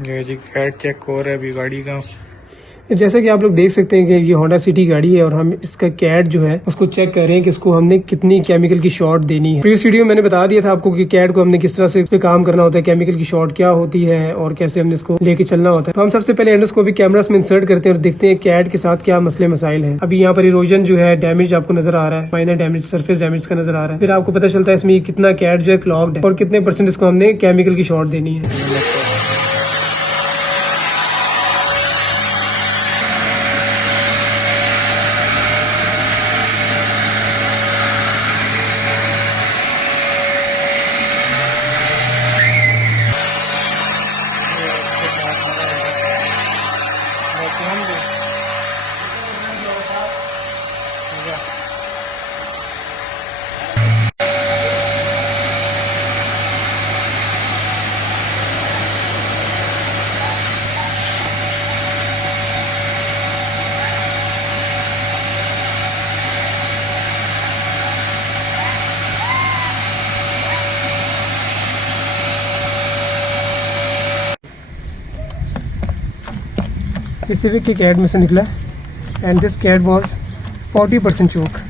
ये जी cat check हो रहा है अभी गाड़ी का। जैसे कि आप लोग देख सकते हैं कि ये होंडा सिटी गाड़ी है और हम इसका कैट जो है उसको चेक कर रहे हैं कि इसको हमने कितनी केमिकल की शॉट देनी है। प्रीवियस वीडियो में मैंने बता दिया था आपको कि कैट को हमने किस तरह से इस पे काम करना होता है, केमिकल की शॉट क्या होती है और कैसे हमने इसको लेके चलना होता है। तो हम सबसे पहले एंडोस्कोपिक कैमरास में इंसर्ट करते हैं और देखते हैं कैट के साथ क्या मसले मसाइल है। अभी यहाँ पर इरोजन जो है डैमेज आपको नजर आ रहा है, माइनर डैमेज, सरफेस डैमेज का नजर आ रहा है। फिर आपको पता चलता है इसमें कितना कैट जो है क्लॉग्ड है और कितने % इसको हमने केमिकल की शॉट देनी है। सिविक के कैट में से निकला and this cat was 40% choke.